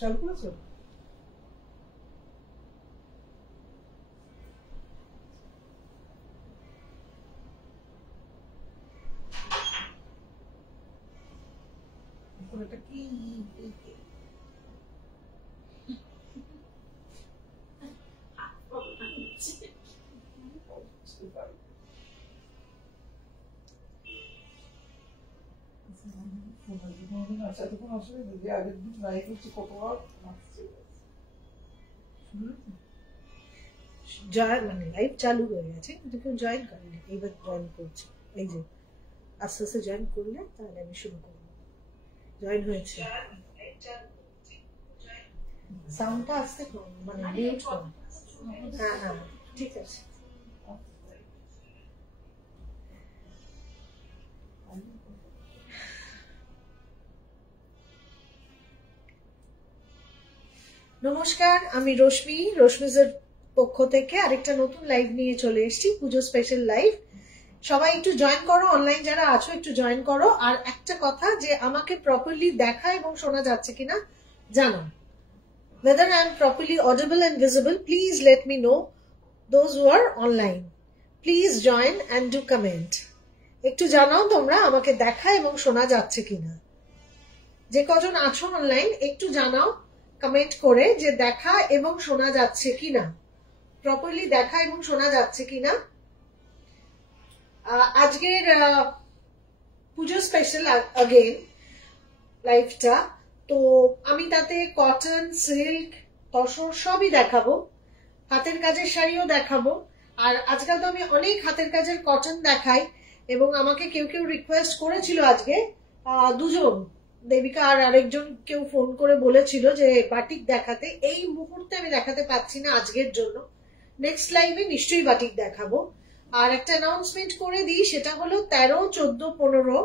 চালু করেছো? এটা কি আগের দিন লাইভ হচ্ছে কতবার মানে লাইভ চালু হয়ে গেছে কিন্তু কেউ জয়েন করেনি, এইবার জয়েন করছে। এই যে আস্তে আস্তে জয়েন করলে তাহলে আমি শুরু করবো। জয়েন হয়েছে, সাউন্ডটা আসতে মানে মিউট করো। হ্যাঁ হ্যাঁ ঠিক আছে। নমস্কার, আমি রশ্মি, রশ্মিজের পক্ষ থেকে আরেকটা নতুন লাইভ নিয়ে চলে এসেছি, পুজো স্পেশাল লাইভ। সবাই একটু জয়েন করো, অনলাইন যারা আছো একটু জয়েন করো। আর একটা কথা, যে আমাকে প্রপারলি দেখা এবং শোনা যাচ্ছে কিনা জানো, whether I am properly audible and visible, please let me know. Those who are online, please join and do comment. একটু জানাও তোমরা আমাকে দেখা এবং শোনা যাচ্ছে কিনা। যে কজন আছো অনলাইন একটু জানাও কমেন্ট করে যে দেখা এবং শোনা যাচ্ছে কিনা, প্রপারলি দেখা এবং শোনা যাচ্ছে কিনা। আজকের পুজো স্পেশাল अगेन লাইভটা, তো আমি তাতে কটন, সিল্ক, তসর সবই দেখাবো, হাতের কাজের শাড়িও দেখাবো। আর আজকাল তো আমি অনেক হাতের কাজের কটন দেখাই, এবং আমাকে কেউ কেউ রিকোয়েস্ট করেছিল আজকে, দুজন, দেবিকা আর আরেকজন কেউ ফোন করে বলেছিল যে বাটিক দেখাতে। এই মুহূর্তে আমি দেখাতে পাচ্ছি না আজকের জন্য, নেক্সট লাইভে নিশ্চয়ই বাটিক দেখাবো। আর একটা অ্যানাউন্সমেন্ট করে দিই, সেটা হলো 13, 14, 15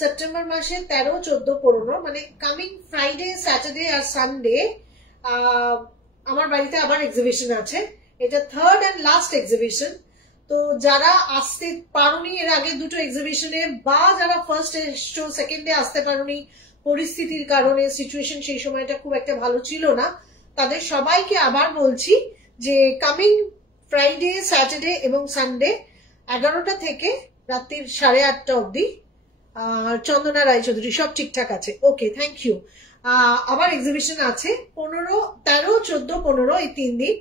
সেপ্টেম্বর মাসে 13, 14, 15 মানে কামিং ফ্রাইডে, স্যাটারডে আর সানডে আমার বাড়িতে আবার এক্সিবিশন আছে। এটা থার্ড অ্যান্ড লাস্ট এক্সিবিশন। তো যারা আসতে পারোনি এর আগে দুটো এক্সিবিশনে, বা যারা ফার্স্ট এসছো সেকেন্ডে আসতে পারোনি পরিস্থিতির কারণে, সিচুয়েশন সেই সময়টা খুব একটা ভালো ছিল না, তাদের সবাইকে আবার বলছি যে কামিং ফ্রাইডে, স্যাটারডে এবং সানডে 11টা থেকে রাত্রির 8:30 অব্দি, চন্দনা রায়চৌধুরী সব ঠিকঠাক আছে, ওকে থ্যাংক ইউ। আবার এক্সিবিশন আছে 13, 14, 15 এই 3 দিন,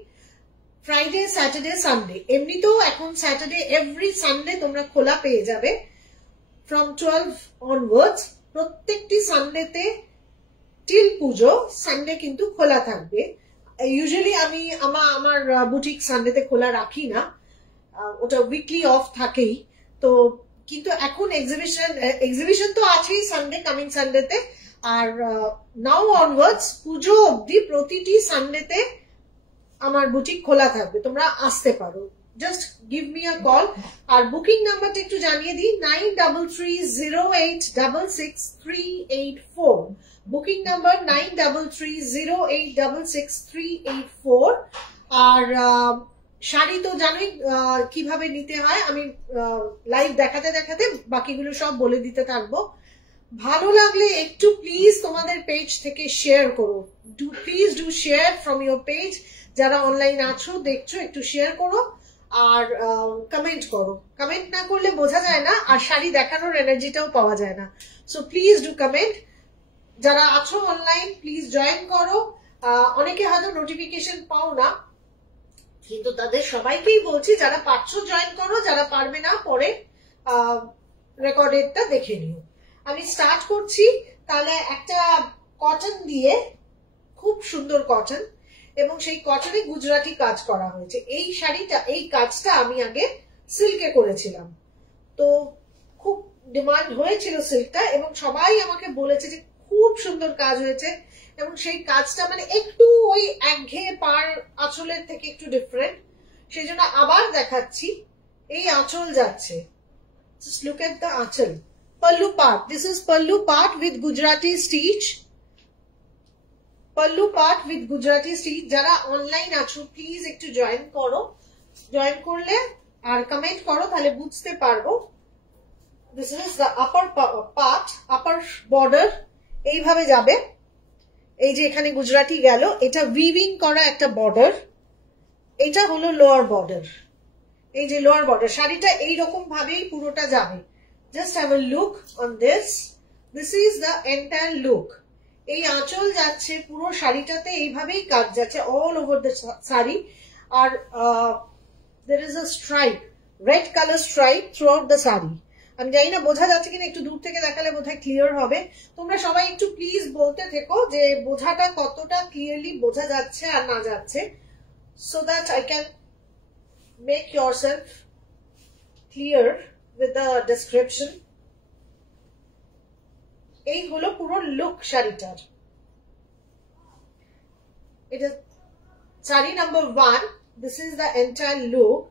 ফ্রাইডে, স্যাটারডে, সানডে। এমনিতেও এখন স্যাটারডে এভরি সানডে তোমরা খোলা পেয়ে যাবে ফ্রম 12 অনওয়ার্ডস। প্রত্যেকটি সানডেতে টিল পুজো সানডে কিন্তু খোলা থাকবে। ইউজুয়ালি আমি আমার বুটিক সানডেতে খোলা রাখি না, ওটা উইকলি অফ থাকেই। তো কিন্তু এখন এক্সিবিশন তো আছেই সানডে, কামিং সানডেতে। আর নাও অনওয়ার্ডস পুজো অব্দি প্রতিটি সানডেতে আমার বুটিক খোলা থাকবে, তোমরা আসতে পারো। Just give me a call. আর বুকিং নাম্বারটা একটু জানিয়ে দিই, 9330866384। Booking number 9330866384। আর শাড়ি তো জানোই কিভাবে নিতে হয়, আমি লাইভ দেখাতে দেখাতে বাকিগুলো সব বলে দিতে থাকবো। ভালো লাগলে একটু প্লিজ তোমাদের পেজ থেকে শেয়ার করো, please do share from your page. যারা অনলাইন আছো দেখছো একটু শেয়ার করো, আর কমেন্ট করো। কমেন্ট না করলে বোঝা যায় না, আর শাড়ি দেখানোর এনার্জিটাও পাওয়া যায় না। So please do comment. যারা আছো অনলাইন প্লিজ জয়েন করো। অনেকে হয়তো নোটিফিকেশন পাও না, কিন্তু তাদের সবাইকেই বলছি যারা পারছো জয়েন করো, যারা পারবে না পরে রেকর্ডেডটা দেখে নিও। আমি স্টার্ট করছি তাহলে একটা কটন দিয়ে, খুব সুন্দর কটন, এবং সেই কটনে গুজরাটি কাজ করা হয়েছে। এই শাড়িটা, এই কাজটা আমি আগে সিল্কে করেছিলাম, তো খুব ডিমান্ড হয়েছিল সিল্কটা, এবং সবাই আমাকে বলেছে যে খুব সুন্দর কাজ হয়েছে। এবং সেই কাজটা মানে একটু ওই একঘেয়ে পার আঁচলের থেকে একটু ডিফারেন্ট, সেই জন্য আবার দেখাচ্ছি। এই আঁচল যাচ্ছে, just look at the আঁচল। pallu part, this is pallu part with Gujarati stitch, pallu part with Gujarati stitch। যারা অনলাইন আছো প্লিজ একটু জয়েন করো, জয়েন করলে আর কমেন্ট করো, তাহলে বুঝতে পারবো। This is the upper part, upper border এইভাবে যাবে, এই যে এখানে গুজরাটি গেল, এটা উইভিং করা একটা বর্ডার, এটা হলো লোয়ার বর্ডার। এই যে লোয়ার বর্ডার, শাড়িটা এইরকম ভাবেই পুরোটা যাবে। Just have a look on this, this is the entire look. এই আঁচল যাচ্ছে পুরো শাড়িটাতে, এইভাবেই কাজ যাচ্ছে অল ওভার দ্য শাড়ি। আর there is a stripe, red color stripe throughout the sari. আমি জানি না বোঝা যাচ্ছে কিনা, একটু দূর থেকে দেখালে বোধহয় ক্লিয়ার হবে। তোমরা সবাই একটু প্লিজ বলতে থেকো যে বোঝাটা কতটা ক্লিয়ারলি বোঝা যাচ্ছে আর না যাচ্ছে, so that I can make yourself clear with the description. এই হলো পুরো লুক শাড়িটার। এটা sari number 1। This is the entire look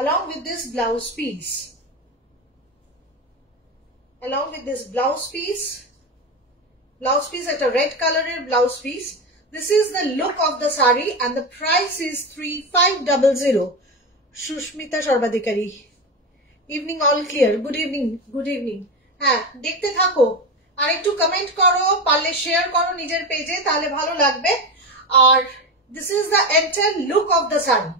along with this blouse piece. Along with this blouse piece at a red color blouse piece. This is the look of the sari and the price is 3500. Shushmita Sharvadikari. Evening all clear. Good evening. Good evening. হ্যাঁ, দেখতে থাকো আর একটু comment করো, পারলে share করো নিজের পেজে, তাহলে ভালো লাগবে। আর this is the entire look of the sari.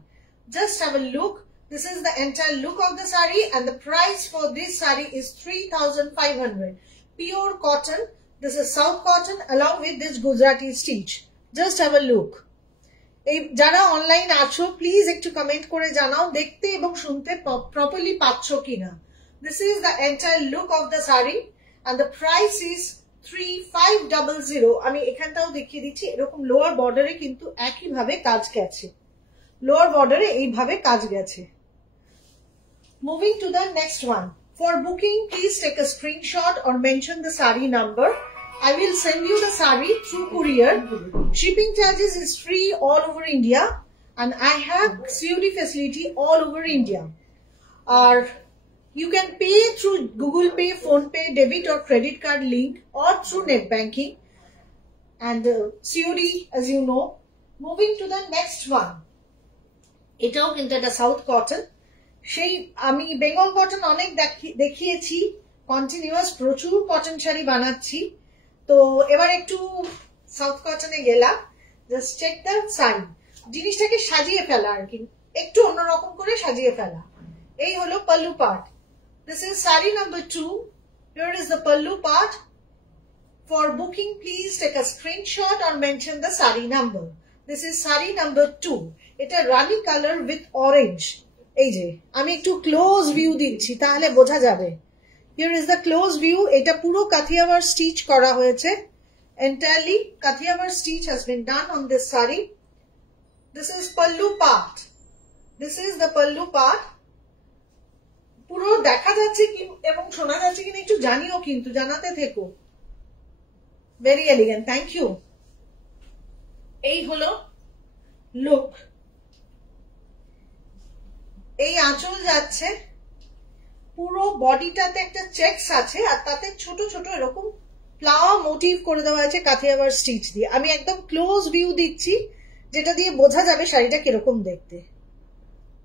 Just have a look. This is the entire look of the sari and the price for this sari is 3500. Pure cotton. This is South cotton along with this Gujarati stitch. Just have a look. এই যারা online আছো please একটু comment করে জানাও দেখতে এবং শুনতে properly পাচ্ছো কিনা। This is the entire look of the sari and the price is 3500. আমি এখানটাও দেখিয়ে দিচ্ছি, এরকম লোয়ার বর্ডারে কিন্তু একই ভাবে কাজ গেছে, লোয়ার বর্ডারে এইভাবে কাজ গেছে। Moving to the next one. For booking, please take a screenshot or mention the sari number. I will send you the sari through courier. Shipping charges is free all over India and I have COD facility all over India. Or you can pay through Google Pay, Phone Pay, debit or credit card link or through net banking and COD as you know. Moving to the next one. এটাও কিন্তু একটা south cotton. সেই আমি Bengal cotton অনেক দেখিয়েছি, continuous প্রচুর cotton sari বানাচ্ছি, তো এবার একটু সাউথ কটনে গেলাম। জাস্ট চেক দ্য শাড়ি, জিনিসটাকে সাজিয়ে ফেলা আর কি, একটু অন্যরকম করে সাজিয়ে ফেলা। এই হলো pallu part. This is sari number 2। Here is the pallu part. For booking please take a screenshot আর mention the sari number. This is sari number 2। এটা রানি কালার উইথ অরেঞ্জ। এই যে আমি একটু ক্লোজ ভিউ দিচ্ছি তাহলে বোঝা যাবে। Here is the close view. এটা পুরো কাথিয়াওয়ার স্টিচ করা হয়েছে। Entirely কাথিয়াওয়ার stitch has been done on this sari. This is pallu part. This is the pallu part. পুরো দেখা যাচ্ছে কি এবং শোনা যাচ্ছে কিনা একটু জানিও, কিন্তু জানাতে থেকো। Very elegant. Thank you. এই হলো look. এই আঁচল যাচ্ছে, পুরো বডিটাতে একটা চেকস আছে আর তাতে ছোট ছোট এরকম ফ্লাওয়ার মোটিভ করে দেওয়া আছে কাথিয়াওয়ার স্টিচ দিয়ে। আমি একদম ক্লোজ ভিউ দিচ্ছি যেটা দিয়ে বোঝা যাবে শাড়িটা কিরকম দেখতে।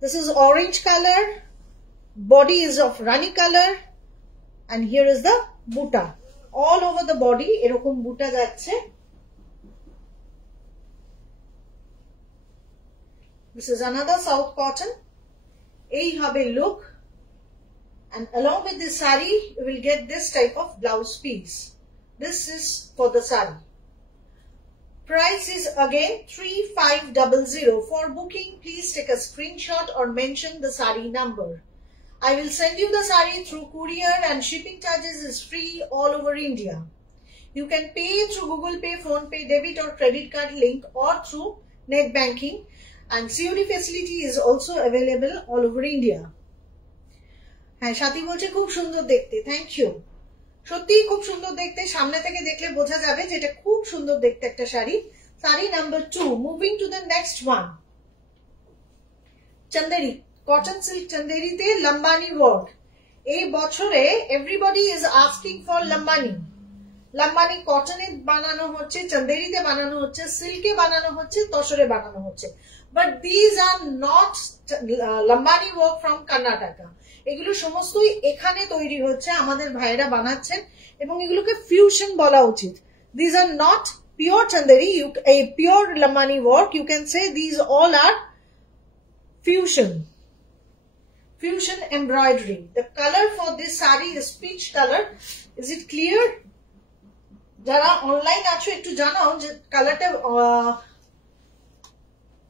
This is orange colour, body is of rani colour and here is the buta. All over the body এরকম বুটা যাচ্ছে। This is another south cotton. এই হবে look. And along with this sari, you will get this type of blouse piece. This is for the sari. Price is again 3500. For booking, please take a screenshot or mention the sari number. I will send you the sari through courier and shipping charges is free all over India. You can pay through Google Pay, Phone Pay, debit or credit card link or through net banking. And COD facility is also available all over India. হ্যাঁ, সাথী বলছে খুব সুন্দর দেখতে। Thank you. সত্যিই খুব সুন্দর দেখতে, সামনে থেকে দেখলে বোঝা যাবে যে এটা খুব সুন্দর দেখতে একটা sari. Sari number 2। Moving to the next one. Chanderi, cotton silk চন্দেরিতে লম্বানি ওয়ার্ক। এই বছরে everybody is asking for Lambani. Lambani কটনে বানানো হচ্ছে, চন্দেরিতে বানানো হচ্ছে, সিল্কে বানানো হচ্ছে, তসরে বানানো হচ্ছে। But these are not Lambani work from Karnataka. এগুলো সমস্তই এখানে তৈরি হচ্ছে, আমাদের ভাইরা বানাচ্ছেন এবং এগুলোকে ফিউশন বলা উচিত। These are not pure chanderi, a pure Lambani work. You can say these all are fusion embroidery. The color for this sari is peach color. Is it clear? যারা অনলাইন আছো একটু জানাও যে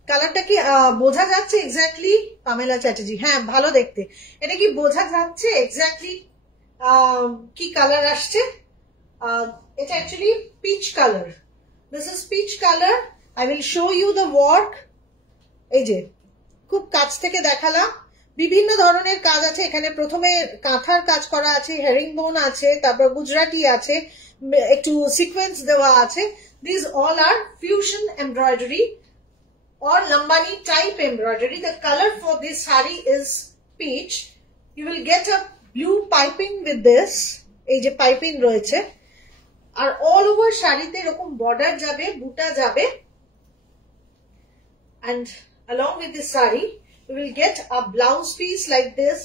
কালারটা কি বোঝা যাচ্ছে এক্স্যাক্টলি। পামেলা চ্যাটার্জি, হ্যাঁ ভালো দেখতে। এটা কি বোঝা যাচ্ছে এক্স্যাক্টলি কি কালার আসছে? এটা actually peach colour. This is peach colour. I will show you the work. এই যে খুব কাছ থেকে দেখালাম। বিভিন্ন ধরনের কাজ আছে এখানে। প্রথমে কাঁথার কাজ করা আছে, হেরিং বোন আছে, তারপর গুজরাটি আছে, একটু সিকোয়েন্স দেওয়া আছে। This all are fusion embroidery or Lambani type embroidery. The color for this sari is peach. You will get a blue piping with this. এই যে পাইপিং রয়েছে। আর all over শাড়িতে এরকম বর্ডার যাবে, বুটা যাবে। And along with this sari, you will get a blouse piece like this.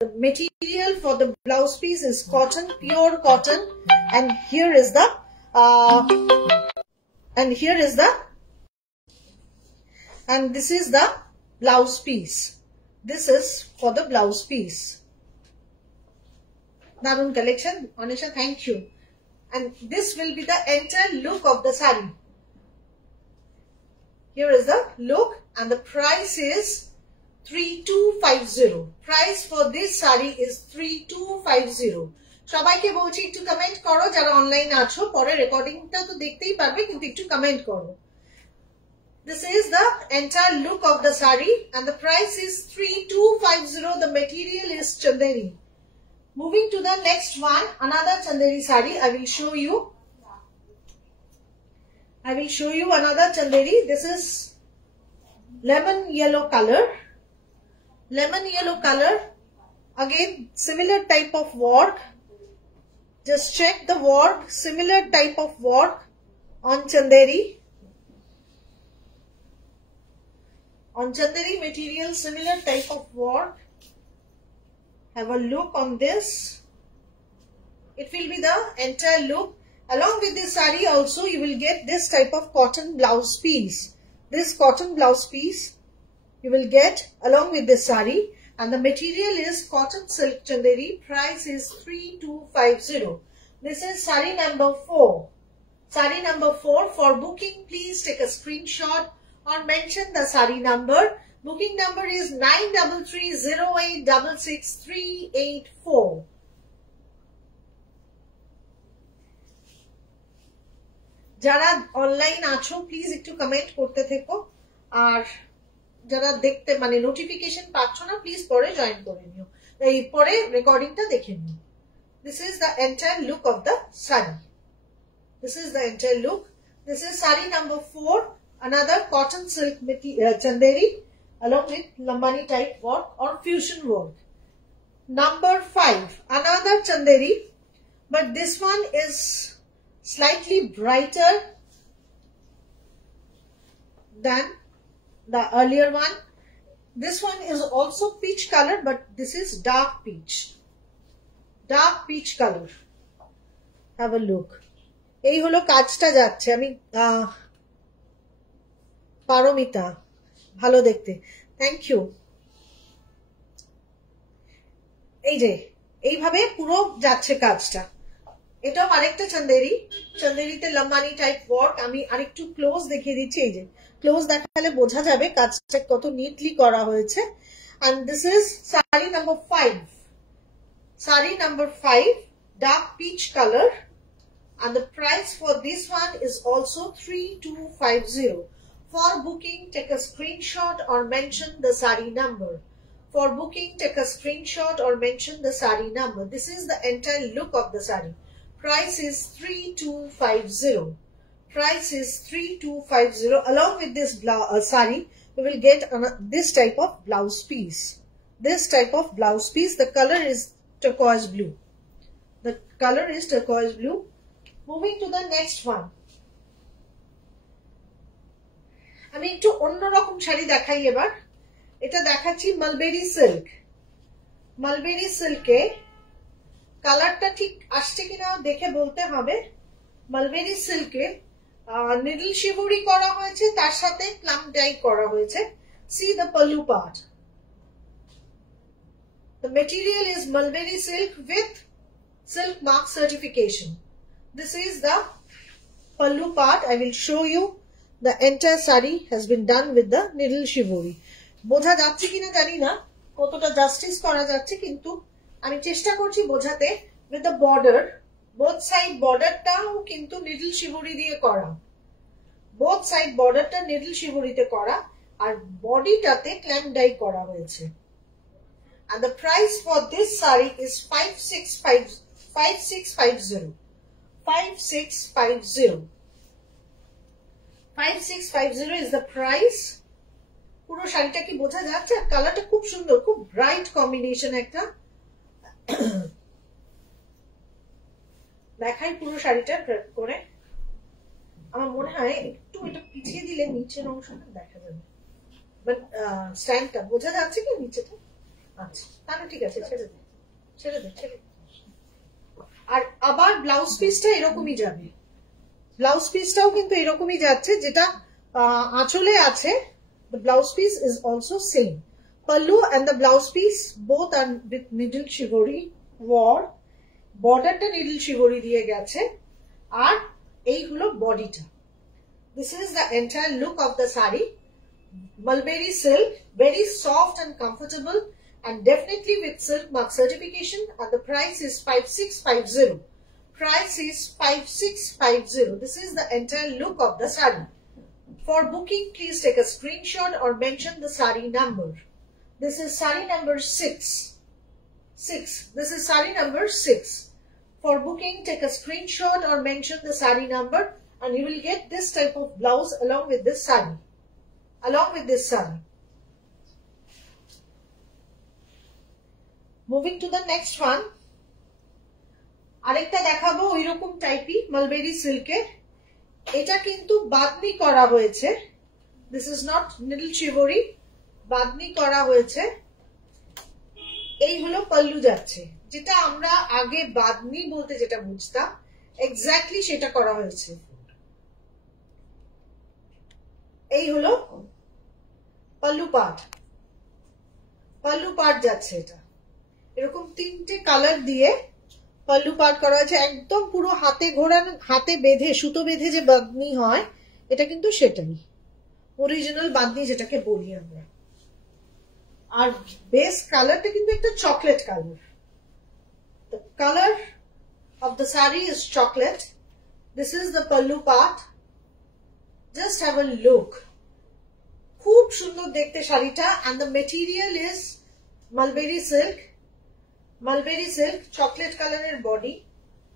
The material for the blouse piece is cotton, pure cotton. And here is the and this is the blouse piece. This is for the blouse piece. Darun collection, Anisha, thank you. And this will be the entire look of the sari. Here is the look, and the price is 3250. Price for this sari is 3250. সবাইকে বলছি একটু comment করো যারা online আছো। পরে রেকর্ডিংটা তো দেখতেই পারবে, কিন্তু একটু কমেন্ট করো। This is the entire look of the sari, and the price is 3250. The material is chanderi. Moving to the next one, another chanderi sari. I will show you another chanderi. This is lemon yellow color. Lemon yellow color. Again, similar type of work. Just check the work. Similar type of work on chanderi. On chanderi material, similar type of work. Have a look on this. It will be the entire look. Along with this sari also, you will get this type of cotton blouse piece. This cotton blouse piece you will get along with this sari, and the material is cotton silk chanderi. Price is 3250. This is sari number 4. Sari number 4. For booking, please take a screenshot or mention the sari number. Booking number is 9330866384. যারা online আছো please একটু comment করতে থেকো, আর যারা দেখতে মানে notification পাচ্ছ না প্লিজ পরে জয়েন করে নিও, এই পরে রেকর্ডিংটা দেখে নিও। This is the entire look of the sari. This is the entire look. This is sari number 4. Another cotton silk chanderi along with Lambani type work or fusion work. Number 5, another chanderi, but this one is slightly brighter than the earlier one. This one is also peach color, but this is dark peach color. Have a look. এই হলো কাজটা যাচ্ছে। আমি পারমিতা, ভালো দেখতে, thank you. এই যে এইভাবে পুরো যাচ্ছে কাজটা। এটাও আরেকটা চান্দেরি, চান্দেরিতে লম্বানি টাইপ ওয়ার্ক। আমি আরেকটু ক্লোজ দেখিয়ে দিচ্ছি। এই যে ক্লোজ দেখালে বোঝা যাবে কাজটা কত নিটলি করা হয়েছে। and this is sari number 5. Sari number 5, dark peach color, and the price for this one is also 3250. For booking, take a screenshot or mention the sari number. For booking, take a screenshot or mention the sari number. This is the entire look of the sari. Price is 3250. Price is 3250. Along with this sari, we will get this type of blouse piece. This type of blouse piece. The color is turquoise blue. The color is turquoise blue. Moving to the next one. আমি একটু অন্যরকম শাড়ি দেখাই এবার। এটা দেখাচ্ছি mulberry silk. Mulberry সিল্কে কালারটা ঠিক আসছে কিনা দেখে বলতে হবে। মালবেরি সিল্কে নিডল শিবরি করা হয়েছে, তার সাথে প্লাম ডাই করা হয়েছে। See the pallu part. The material is mulberry silk with silk mark certification. This is the pallu part. I will show you. The entire sari has been done with the needle shibori. বোঝা যাচ্ছে কিনা জানি না কতটা justice করা যাচ্ছে, কিন্তু আমি চেষ্টা করছি বোঝাতে। with the border, both side borderটাও কিন্তু needle shibori দিয়ে করা, both side borderটা needle shiboriতে করা, আর বডিটাতে ক্ল্যাম্প ডাই করা হয়েছে। and the price for this sari is 5650 5650 is the price. পুরো শাড়িটা কি বোঝা যাচ্ছে? কালারটা খুব সুন্দর, খুব ব্রাইট কম্বিনেশন একটা। দেখাই পুরো শাড়িটা করে। আমার মনে হয় একটু এটা পিছিয়ে দিলে নিচের অংশটা দেখা যাবে, বাট স্ট্যান্ডটা বোঝা যাচ্ছে কি নিচেটা? আচ্ছা, তাহলে ঠিক আছে, ছেড়ে দে। আর আবার ব্লাউজ পিসটা এরকমই যাবে, ব্লাউজ পিসটাও কিন্তু এরকমই যাচ্ছে, যেটা আঁচলে আছে। The blouse piece is also same. Pallu and the blouse piece both are with needle shibori war. Borderটা needle shibori দিয়ে গেছে, আর এই হলো বডিটা। This is the entire look of the sari. Mulberry silk, very soft and comfortable, and definitely with silk mark certification. And the price is 5650. Price is 5650. This is the entire look of the sari. For booking, please take a screenshot or mention the sari number. This is sari number 6. This is sari number 6. For booking, take a screenshot or mention the sari number, and you will get this type of blouse along with this sari. Moving to the next one. আরেকটা দেখাবো ওইরকম টাইপই mulberry সিল্কের। এটা কিন্তু বাদনি করা হয়েছে। This is not needle শিবরি, Bamni করা হয়েছে। এই হলো পাল্লু যাচ্ছে, যেটা আমরা আগে বাদনি বলতে যেটা বুঝতাম, এক্স্যাক্টলি সেটা করা হয়েছে। এই হলো পাল্লু পার্ট যাচ্ছে। এটা এরকম তিনটে কালার দিয়ে পাল্লু পার্ট করা হয়েছে, একদম পুরো হাতে ঘোরানো, হাতে বেঁধে সুতো বেঁধে যে বাঁধনি হয়, এটা কিন্তু সেটাই অরিজিনাল বাঁধনি যেটাকে বলি আমরা। আর বেস কালারটা কিন্তু একটা chocolate colour. The color of the sari is chocolate. This is the pallu part. Just have a look. খুব সুন্দর দেখতে শাড়িটা, and the material is mulberry silk. Chocolate কালারের বডি।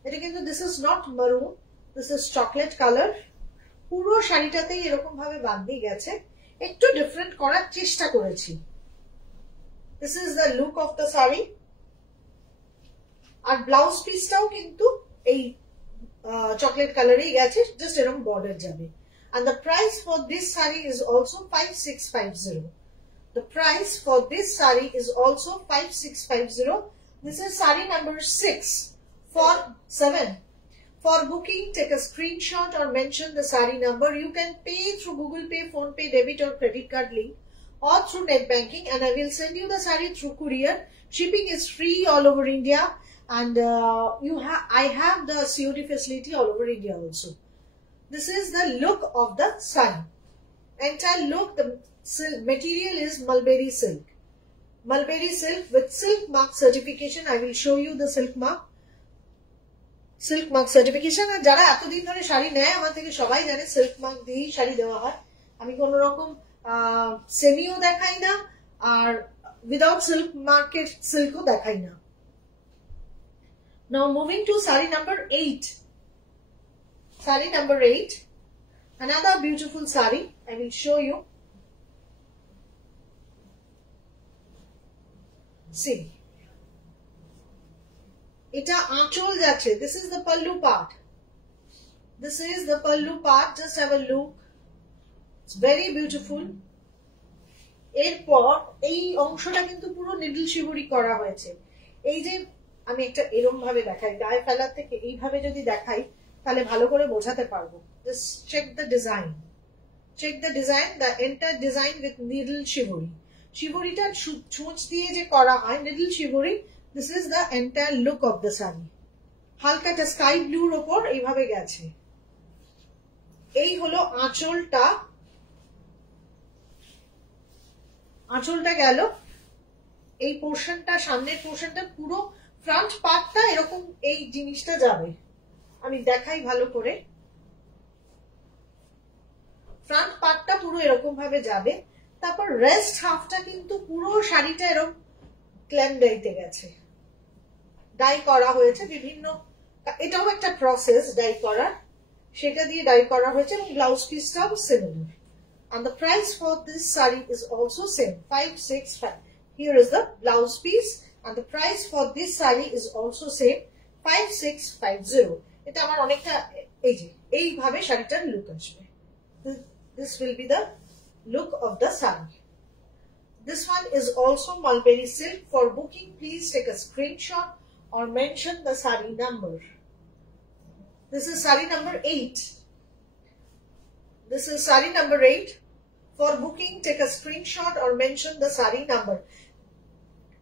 এটা কিন্তু দিস ইজ নট মারুন, দিস ইজ চকলেট কালার। পুরো শাড়িটাতেই এরকম ভাবে বাঁধনি গেছে, একটু ডিফারেন্ট করার চেষ্টা করেছি। This is the look of the sari. আর ব্লাউজ পিসটাও কিন্তু এই চকলেট কালারেই গেছে, জাস্ট এরকম বর্ডার যাবে। And the price for this saree is also 5650. The price for this saree is also 5650. This is saree number 6 for 7. For booking, take a screenshot or mention the saree number. You can pay through Google Pay, Phone Pay, debit or credit card link, or through net banking, and I will send you the saree through courier. Shipping is free all over India, and I have the COD facility all over India also. This is the look of the saree. Entire look, the material is mulberry silk. Mulberry silk with silk mark certification. I will show you the silk mark certification. আর যারা এতদিন ধরে শাড়ি নেয় আমার থেকে সবাই জানে silk mark দিয়েই শাড়ি দেওয়া হয়। আমি কোন রকম সেমিও দেখাই না, আর উইদাউট সিল্ক মার্কের সিল্কও দেখাই না। Now moving to saree number 8. Saree number 8. Another beautiful saree. I will show you. See. Eta aanchol jache. This is the pallu part. This is the pallu part. Just have a look. It's very beautiful. এরপর এই অংশটা কিন্তু পুরো needle শিবরি করা হয়েছে। এই যে আমি একটা এরকম ভাবে দেখাই, গায়ে ফেলার থেকে এইভাবে যদি দেখাই তাহলে ভালো করে বোঝাতে পারবো। Just check the design. Check the design, the entire design with needle shibori. Shibori ta chonch diye je kora hoy, needle shibori. This is the entire look of the saree. হালকা একটা স্কাই ব্লুর উপর এইভাবে গেছে। এই হলো আঁচলটা। আঁচলটা গেল। এই পোর্শনটা, সামনের পোর্শনটা, পুরো ফ্রন্ট পার্টটা এরকম এই জিনিসটা যাবে। আমি দেখাই ভালো করে। ফ্রন্ট পার্টটা পুরো এরকম ভাবে যাবে। তারপর রেস্ট হাফটা কিন্তু পুরো শাড়িটা এরকম ক্ল্যাম ডাইতে গেছে। ডাই করা হয়েছে বিভিন্ন, এটাও একটা প্রসেস ডাই করার, সেটা দিয়ে ডাই করা হয়েছে এবং ব্লাউজ পিসটাও similar. And the price for this saree is also same, 565. Here is the blouse piece and the price for this saree is also same, 5650. এটা আমার অনেকটা এই যে এইভাবে শাড়িটার লুক আসবে। This will be the look of the saree. This one is also mulberry silk. For booking, please take a screenshot or mention the saree number. This is saree number 8. This is saree number 8. For booking, take a screenshot or mention the saree number.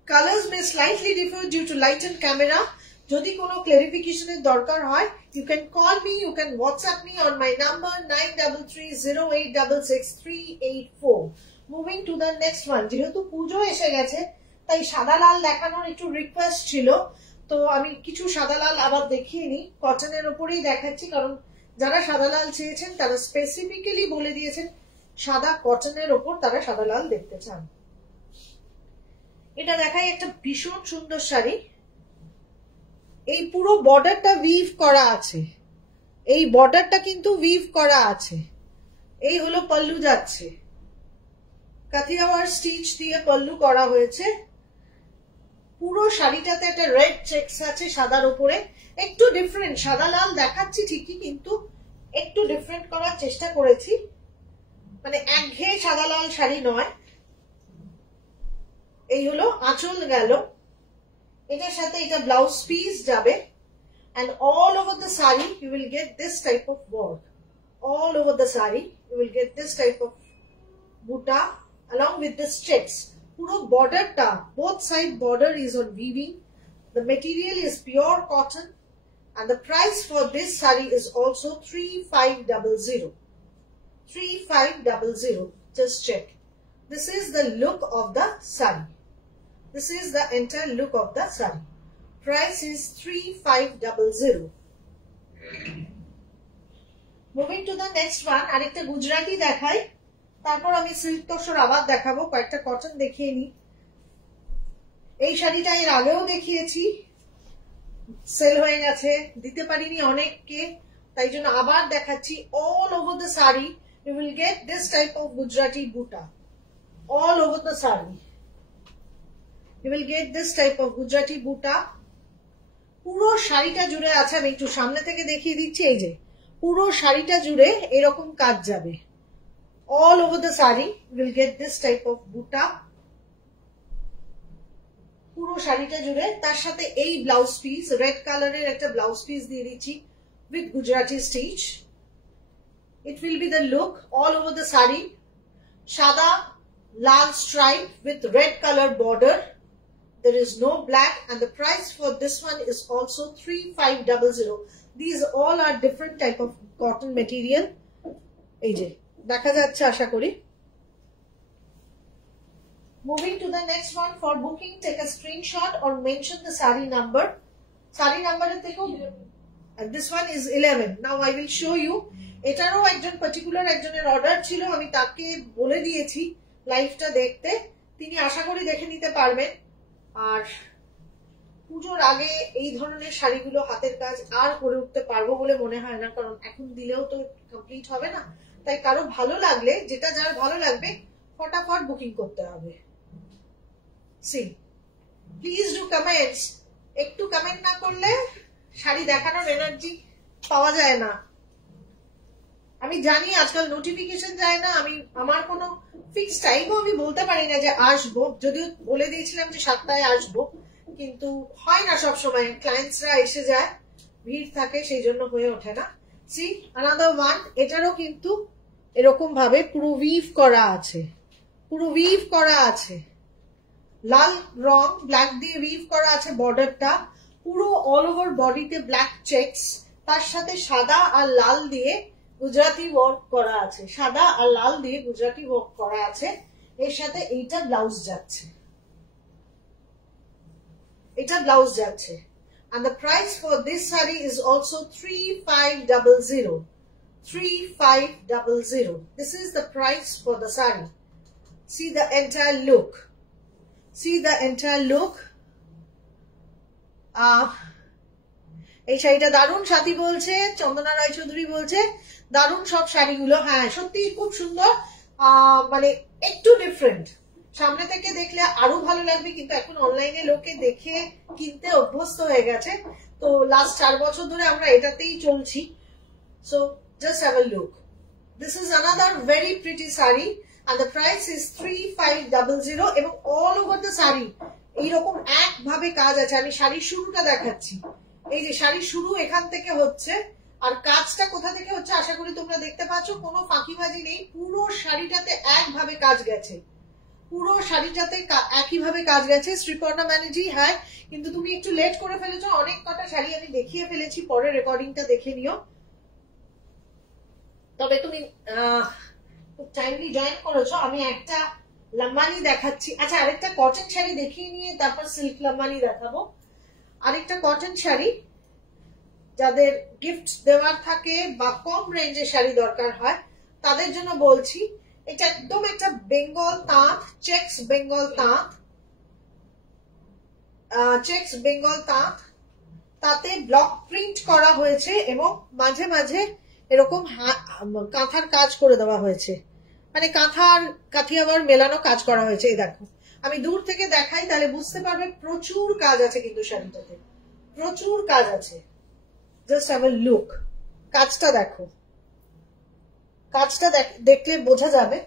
Colors may slightly differ due to light and camera. Jodi kono clarification er dorkar hoy, you can call me, you can WhatsApp me on my number 9330866384. Moving to the next one. যেহেতু পুজো এসে গেছে তাই সাদা লাল দেখানোর একটু request ছিল, তো আমি কিছু সাদা লাল আবার দেখিয়ে নিই। কটনের উপরেই দেখাচ্ছি কারণ যারা সাদা লাল চেয়েছেন তারা স্পেসিফিক্যালি বলে দিয়েছেন সাদা কটনের উপর তারা সাদা লাল দেখতে চান। এটা দেখাই একটা ভীষণ সুন্দর শাড়ি। এই পুরো বর্ডারটা উইভ করা আছে, এই বর্ডারটা কিন্তু উইভ করা আছে। এই হলো পল্লু যাচ্ছে, কাথিয়াওয়ার স্টিচ দিয়ে পল্লু করা হয়েছে। পুরো শাড়িটাতে একটা রেড চেকস আছে সাদার উপরে, একটু ডিফারেন্ট। সাদা লাল দেখাচ্ছি ঠিকই কিন্তু একটু ডিফারেন্ট করার চেষ্টা করেছি, মানে একঘেয়ে সাদা লাল শাড়ি নয়। এই হলো আঁচল গেল, এটার সাথে এটা ব্লাউজ পিস যাবে। And all over the saree you will get this type of work. All over the saree you will get this type of buta along with this checks. Puro border ta, both side border is on weaving. The material is pure cotton and the price for this saree is also 3500. 3500. Just check. This is the look of the saree. This is the entire look of the saree. Price is 3500. Moving to the next one, আরেকটা গুজরাটি দেখাই, তারপর আমি silk tussar আবার দেখাবো, কয়েকটা cotton দেখিয়ে নিই। এই শাড়িটা এর আগেও দেখিয়েছি, সেল হয়ে গেছে, দিতে পারিনি অনেককে, তাই জন্য আবার দেখাচ্ছি। All over the saree you will get this type of Gujarati buta. All over the saree you will get this type of Gujarati buta. পুরো শাড়িটা জুড়ে আছে, আমি একটু সামনে থেকে দেখিয়ে দিচ্ছি। এই যে পুরো শাড়িটা জুড়ে এরকম কাজ যাবে। All over the saree you will get this type of buta. পুরো শাড়িটা জুড়ে, তার সাথে এই ব্লাউজ পিস, রেড কালারের একটা ব্লাউজ পিস দিয়ে দিচ্ছি with Gujarati stitch. It will be the look all over the saree. Shada lal stripe with red color border. There is no black and the price for this one is also 3500. These all are different type of cotton material. এই যে দেখা যাচ্ছে আশা করি। Moving to the next one. For booking, take a screenshot or mention the saree number. Saree number and this one is 11. Now I will show you. এটারও একজন particular একজনের order ছিল, আমি তাকে বলে দিয়েছি লাইভটা দেখতে, তিনি আশা করি দেখে নিতে পারবেন। আর পুজোর আগে এই ধরনের শাড়িগুলো হাতের কাজ আর করে উঠতে পারবো বলে মনে হয় না, কারণ এখন দিলেও তো কমপ্লিট হবে না। তাই কারো ভালো লাগলে, যেটা যার ভালো লাগবে, ফটাফট বুকিং করতে হবে। See please do comments. একটু কমেন্ট না করলে শাড়ি দেখানোর এনার্জি পাওয়া যায় না। আমি জানি আজকাল নোটিফিকেশন যায় না, আমি আমার কোনো ফিক্স টাইমও আমি বলতে পারি না যে আসবো, যদিও বলে দিয়েছিলাম যে 7টায় আসবো, কিন্তু হয় না সব সময়, ক্লায়েন্টসরা এসে যায়, ভিড় থাকে, সেই জন্য হয়ে ওঠে না। সি another one, এটারও কিন্তু এরকম ভাবে পুরো উইভ করা আছে, পুরো উইভ করা আছে, লাল রং ব্ল্যাক দিয়ে উইভ করা আছে বর্ডারটা, পুরো অল ওভার বডিতে ব্ল্যাক চেকস, তার সাথে সাদা আর লাল দিয়ে গুজরাটি ওয়ার্ক করা আছে, সাদা আর লাল দিয়ে গুজরাটি ওয়ার্ক করা আছে। এর সাথে এইটা ব্লাউজ যাচ্ছে, এটা ব্লাউজ যাচ্ছে। And the price for this saree is also 3500. 3500. This is the price for the saree. See the entire look. See the entire look. এই শাড়িটা দারুণ, সাথী বলছে, চন্দনা রায় চৌধুরী বলছে দারুণ সব শাড়িগুলো। হ্যাঁ সত্যি খুব সুন্দর, মানে একটু ডিফারেন্ট, সামনে থেকে দেখলে আরো ভালো লাগবে, কিন্তু এখন অনলাইনে লোকে দেখে কিনতে অভ্যস্ত হয়ে গেছে, তো লাস্ট 4 বছর ধরে আমরা এটাতেই চলছি। So just have a look. This is another very pretty sari and the price is 3500 এবং অল ওভার দ্য শাড়ি এইরকম একভাবে কাজ আছে। আমি শাড়ির শুরুটা দেখাচ্ছি, এই যে শাড়ির শুরু এখান থেকে হচ্ছে, আর কাজটা কোথা থেকে হচ্ছে আশা করি তোমরা দেখতে পাচ্ছ, কোনো ফাঁকিবাজি নেই, পুরো শাড়িটাতে একভাবে কাজ গেছে, পুরো শাড়িটাতে একইভাবে কাজ গেছে। শ্রীপর্ণা ব্যানার্জি, হ্যাঁ কিন্তু তুমি একটু লেট করে ফেলেছো, অনেক কটা শাড়ি আমি দেখিয়ে ফেলেছি, পরে রেকর্ডিংটা দেখে নিও। তবে তুমি খুব টাইমলি জয়েন করেছো। আমি একটা লাম্বানি দেখাচ্ছি, আচ্ছা আরেকটা কটন শাড়ি দেখিয়ে নিয়ে তারপর সিল্ক লাম্বানি দেখাবো। আরেকটা কটন শাড়ি যাদের গিফট দেওয়ার থাকে বা কম রেঞ্জের শাড়ি দরকার হয় তাদের জন্য বলছি, এটা একদম একটা বেঙ্গল তাঁত, চেক্স বেঙ্গল তাঁত, চেক্স বেঙ্গল তাঁত, তাতে ব্লক প্রিন্ট করা হয়েছে এবং মাঝে মাঝে এরকম কাঁথার কাজ করে দেওয়া হয়েছে, মানে কাঁথার কাঠিয়াবার মেলানো কাজ করা হয়েছে। এই দেখো আমি দূর থেকে দেখাই তাহলে বুঝতে পারবে, প্রচুর কাজ আছে কিন্তু শাড়িটাতে, প্রচুর কাজ আছে। জাস্ট হ্যাভ এ লুক, কাজটা দেখো, কাজটা দেখলে বোঝা যাবে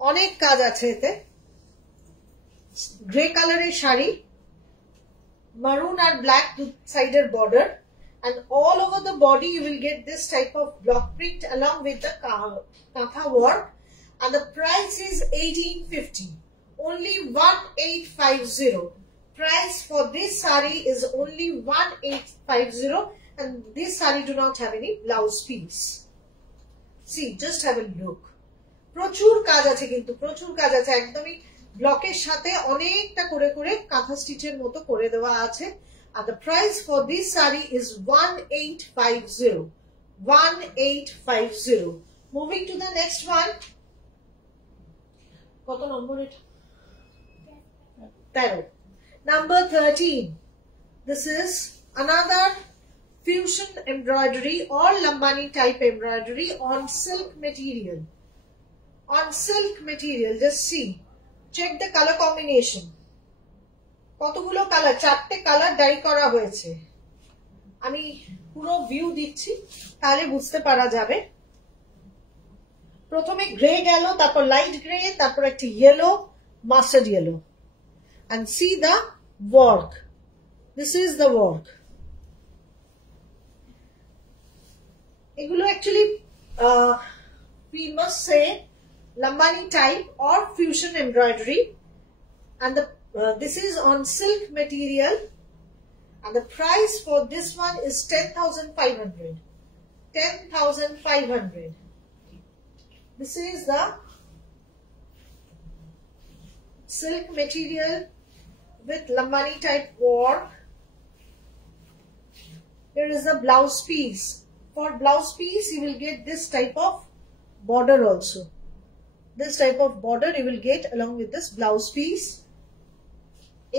অনেক কাজ আছে এতে। গ্রে কালারের sari, maroon R black two-sided border, and all over the body you will get this type of block print along with the kantha work, and the price is 1850, only 1850. Price for this saree is only 1850, and this saree do not have any blouse piece. See, just have a look. প্রচুর কাজ আছে কিন্তু, প্রচুর কাজ আছে, একদমই ব্লকের সাথে অনেকটা করে করে কাঁথা স্টিচের মতো করে দেওয়া আছে। And the price for this saree is 1850. 1850. Moving to the next one. কত নম্বর এটা? 13. Number 13. This is another fusion embroidery or lambani type embroidery on silk material. On silk material, just see. Check the color combination. কতগুলো colour, 4টে colour die করা হয়েছে। আমি পুরো view দিচ্ছি তাহলে বুঝতে পারা যাবে। প্রথমে গ্রে গেল, তারপর লাইট গ্রে, তারপর একটা yellow, mustard yellow. And see the work. This is the work. এগুলো actually we must say lambani type or fusion embroidery, and the this is on silk material, and the price for this one is 10,500. 10,500. This is the silk material with lambani type work. Here is the blouse piece. For blouse piece you will get this type of border also. This type of border you will get along with this blouse piece.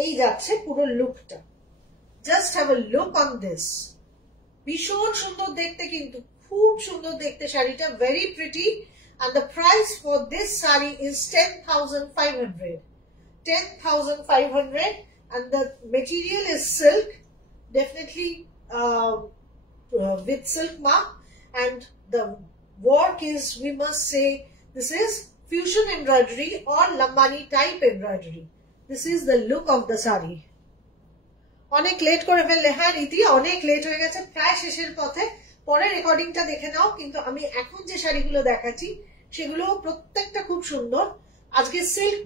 এই যাচ্ছে পুরো লুকটা। Just have a look on this. ভীষণ সুন্দর দেখতে, কিন্তু খুব সুন্দর দেখতে শাড়িটা, very pretty. and the price for this saree is 10,500. 10,500, and the material is silk, definitely with silk mark, and the work is, we must say, this is fusion embroidery or lambani type embroidery. This is the look of the saree. অনেক late করে ফেললে, হ্যাঁ রীতি অনেক late হয়ে গেছে, প্রায় শেষের পথে। পরে রেকর্ডিংটা দেখে নাও, কিন্তু আমি এখন যে শাড়িগুলো দেখাচ্ছি সেগুলো প্রত্যেকটা খুব সুন্দর। আজকে সিল্ক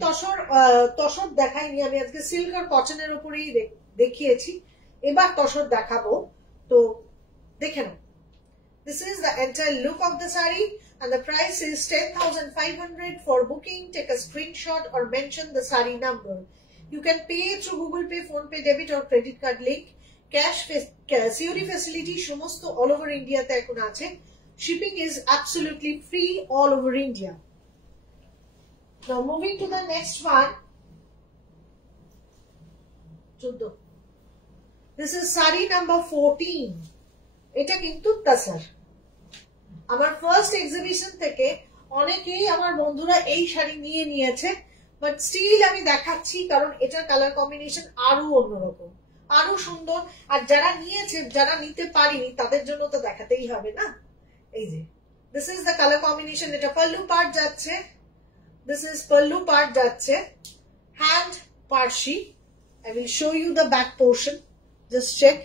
তসর দেখাইনি, আমি আজকে সিল্ক আর কটনের উপরেই দেখিয়েছি, এবার তসর দেখাবো, তো দেখে নাও। This is the entire look of the saree and the price is 10,500. For booking, take a screenshot or mention the saree number. You can pay through Google Pay, Phone Pay, debit or credit card link. Cash COD facility সমস্ত all over India তে এখন আছে। Shipping is absolutely free all over India. Now moving to the next one. This is saree number 14. এটা কিন্তু তাসার। আমার first exhibition থেকে অনেকেই আমার বন্ধুরা এই শাড়ি নিয়ে নিয়েছে, বাট স্টিল আমি দেখাচ্ছি কারণ এটার কালার কম্বিনেশন আরো অন্যরকম, আরো সুন্দর। আর যারা নিয়েছে, যারা নিতে পারিনি তাদের জন্য তো দেখাতেই হবে না। এই যে this is the colour combination. এটা পাল্লু পার্ট যাচ্ছে, দিস ইজ পাল্লু পার্ট যাচ্ছে, hand Parsi. I will show you the back portion. Just check.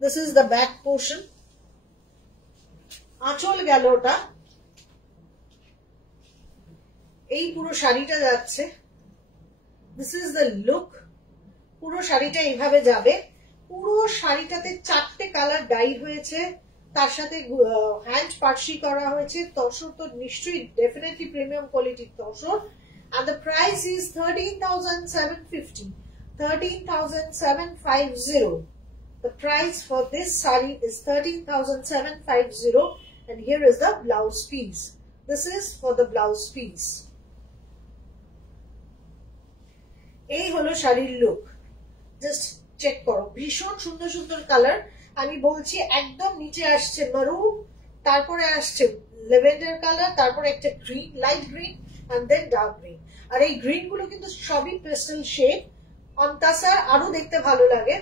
This is the back portion. আঁচল গেল ওটা, এই পুরো শাড়িটা যাচ্ছে। This is the look. পুরো শাড়িটা এইভাবে যাবে। পুরো শাড়িটাতে 4টে কালার ডাই হয়েছে, তার সাথে হ্যান্ড পার্সি করা হয়েছে। তসর তো নিশ্চয়ই ডেফিনেটলি প্রিমিয়াম কোয়ালিটির tussar. and the price is 13,750. 13,750. The price for this saree is 13,750. And here is the blouse piece. This is for the blouse piece. এই হলো শাড়ির লুক। জাস্ট চেক করো, ভীষণ সুন্দর সুন্দর কালার। আমি বলছি একদম নিচে আসছে মারুন, তারপরে আসছে ল্যাভেন্ডার কালার, তারপরে একটা green, light green, and then dark green. আর এই গ্রিন গুলো কিন্তু সবই পেস্টেল শেড। অন তাসার আরো দেখতে ভালো লাগে।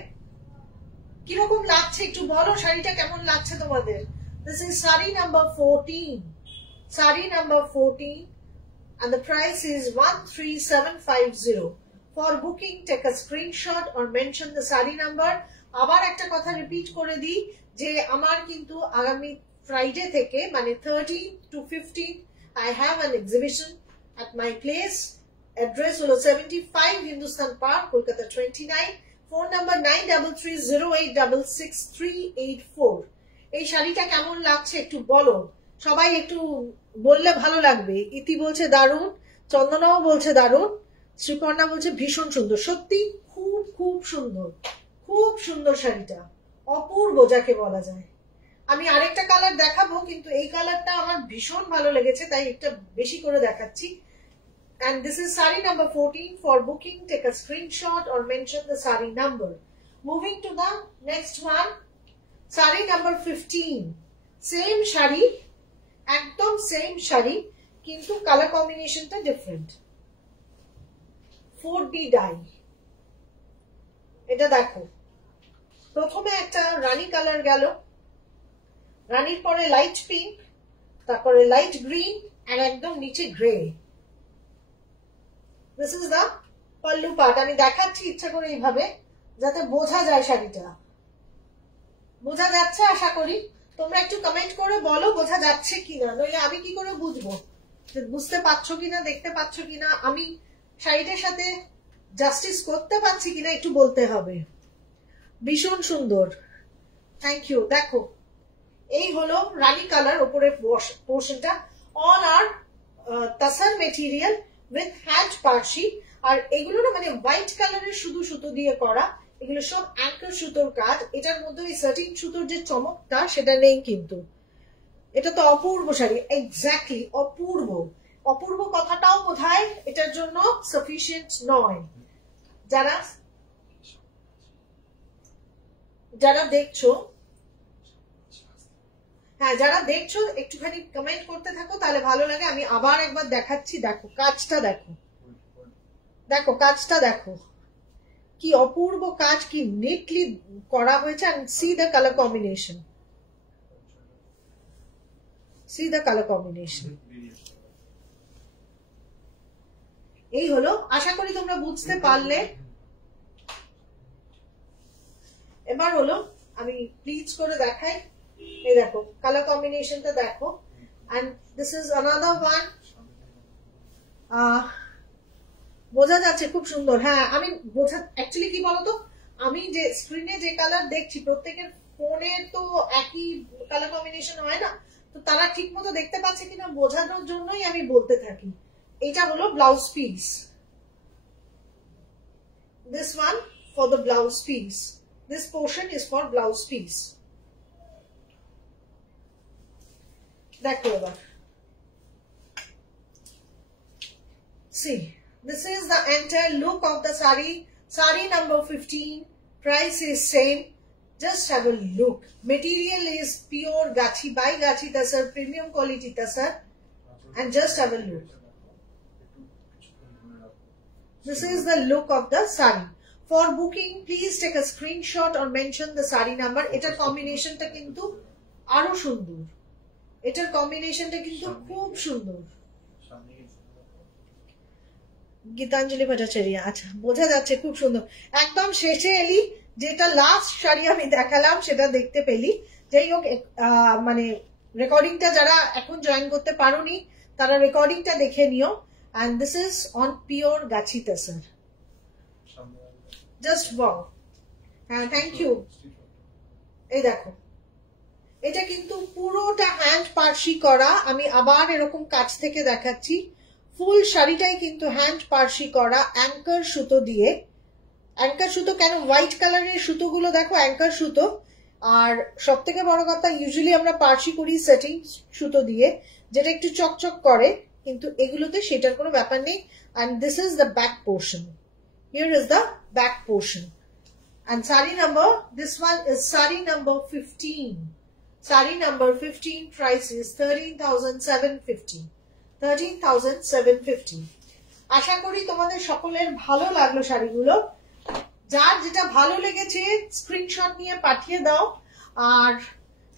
কিরকম লাগছে একটু বলো, শাড়িটা কেমন লাগছে তোমাদের? This is saree number 14. Saree number 14 and the price is 13,750. For booking, take a screenshot or mention the saree number. আবার একটা কথা রিপিট করে দিই যে আমার কিন্তু আগামী ফ্রাইডে থেকে মানে 13 to 15 I have an exhibition at my place. Address হলো 75 Hindustan Park, Kolkata 29. Phone number 9308666384. এই শাড়িটা কেমন লাগছে একটু বলো, সবাই একটু বললে ভালো লাগবে। ইতি বলছে দারুণ, চন্দনাও বলছে দারুণ, শ্রীপর্ণা বলছে ভীষণ সুন্দর। সত্যি খুব খুব সুন্দর, খুব সুন্দর শাড়িটা, অপূর্ব যাকে বলা যায়। আমি আরেকটা কালার দেখাবো, কিন্তু এই কালারটা আমার ভীষণ ভালো লেগেছে তাই একটা বেশি করে দেখাচ্ছি। And this is saree number 14. For booking, take a screenshot or mention the saree number. Moving to the next one. Saree number 15. Same shari, ekdom same shari, kintu color combination ta different. 4D dye. Eta dekho. Prothome ekta rani color gelo. Ranir pore light pink, tarpore light green, and ekdom niche grey. This is the pallu part. Ami dekhacchi ichha kore ei bhabe jate বোঝা যায় শাড়িটা। বোঝা যাচ্ছে আশা করি। তোমরা একটু comment করে বলো বোঝা যাচ্ছে কিনা, নইলে আমি কি করে বুঝবো বুঝতে পারছো কিনা, দেখতে পাচ্ছ কিনা, আমি শাড়িটার সাথে জাস্টিস করতে পারছি কিনা একটু বলতে হবে। ভীষণ সুন্দর, থ্যাংক ইউ। দেখো এই হলো রানী কালার উপরের পোর্শনটা। All are tussar material with hand Parsi. আর এগুলো না মানে হোয়াইট কালারের শুধু সুতো দিয়ে করা, এগুলো সব অ্যাঙ্কার সুতোর কাজ। এটার মধ্যে ওই সাটিন সুতোর যে চমকটা সেটা নেই, কিন্তু এটা তো অপূর্ব শাড়ি। এক্স্যাক্টলি অপূর্ব। অপূর্ব কথাটাও বোধহয় এটার জন্য সাফিসিয়েন্ট নয়। যারা দেখছো, হ্যাঁ যারা দেখছো একটুখানি কমেন্ট করতে থাকো, তাহলে ভালো লাগে। আমি আবার একবার দেখাচ্ছি। দেখো কাজটা, দেখো দেখো কাজটা, দেখো কি অপূর্ব কাজ, কি নিটলি করা হয়েছে। and see the color combination, see the color combination. এই হলো, আশা করি তোমরা বুঝতে পারলে। এবার হলো আমি প্লিজ করে দেখাই এই দেখো কালার কম্বিনেশনটা দেখো। And this is another one, বোঝা যাচ্ছে খুব সুন্দর। হ্যাঁ আমি বোঝা, অ্যাকচুয়ালি কি বলতো, আমি যে স্ক্রিনে যে কালার দেখছি প্রত্যেকের ফোনে তো একই কালার কম্বিনেশন হয় না, তো তারা ঠিক মতো দেখতে পাচ্ছে কিনা বোঝানোর জন্যই আমি বলতে থাকি। এটা হলো blouse piece, this one for the blouse piece, this portion is for blouse piece। দেখো এবার, see, this is the entire look of the sari number 15, price is same, just have a look। Material is pure gachi by gachi tasar, premium quality tasar, and just have a look। This is the look of the sari। For booking, please take a screenshot or mention the sari number। এটার কম্বিনেশনটা কিন্তু আরো সুন্দর, এটার কম্বিনেশনটা কিন্তু খুব সুন্দর। গীতাঞ্জলি ভট্টাচার্য, আচ্ছা বোঝা যাচ্ছে খুব সুন্দর। একদম শেষে এলি, যেটা লাস্ট শাড়ি আমি দেখালাম সেটা দেখতে পেলি। যাই হোক, মানে রেকর্ডিংটা যারা এখন জয়েন করতে পারোনি তারা রেকর্ডিংটা দেখে নিও। and this is on pure gachi tasar, just wow। thank you। এই দেখো, এটা কিন্তু পুরোটা হ্যান্ড পার্সি করা। আমি আবার এরকম কাছ থেকে দেখাচ্ছি, ফুল শাড়িটাই কিন্তু হ্যান্ড পার্সি করা অ্যাঙ্কার সুতো দিয়ে। অ্যাঙ্কার সুতো কেন, হোয়াইট কালারের সুতোগুলো দেখো অ্যাঙ্কার সুতো। আর সব থেকে বড় কথা, ইউজুয়ালি আমরা পার্সি করি সেটিং সুতো দিয়ে, যেটা একটু চকচক করে, কিন্তু এগুলোতে সেটার কোনো ব্যাপার নেই। and this is the back portion, here is the back portion। and sari number, this one is sari number 15, sari number 15, price is 13,750, 13,750। আশা করি তোমাদের সকলের ভালো লাগলো শাড়িগুলো। যার যেটা ভালো লেগেছে স্ক্রিনশট নিয়ে পাঠিয়ে দাও। আর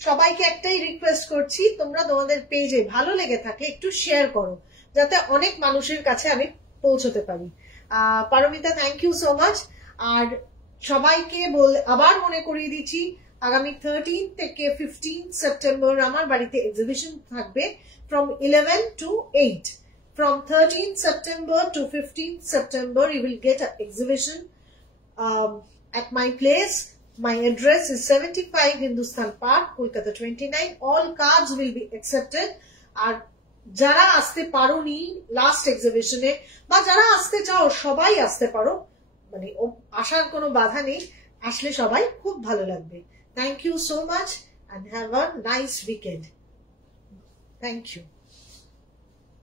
সবাইকে একটাই রিকোয়েস্ট করছি, তোমরা তোমাদের পেজে ভালো লেগে থাকলে একটু শেয়ার করো, যাতে অনেক মানুষের কাছে আমি পৌঁছতে পারি। Paramita, thank you so much. আর সবাইকে আবার মনে করিয়ে দিচ্ছি, আগামী 13 থেকে 15 সেপ্টেম্বর আমার বাড়িতে এক্সিবিশন থাকবে from 11 to 8। from 13 September to 15 September you will get an exhibition at my place। My address is 75 Hindustan Park, Kolkata 29। all cards will be accepted। আর যারা আসতে পারোনি লাস্ট এক্সিবিশনে, বা যারা আসতে চাও, সবাই আসতে পারো, মানে আসার কোনো বাধা নেই, আসলে সবাই খুব ভালো লাগবে। Thank you so much and have a nice weekend। Thank you।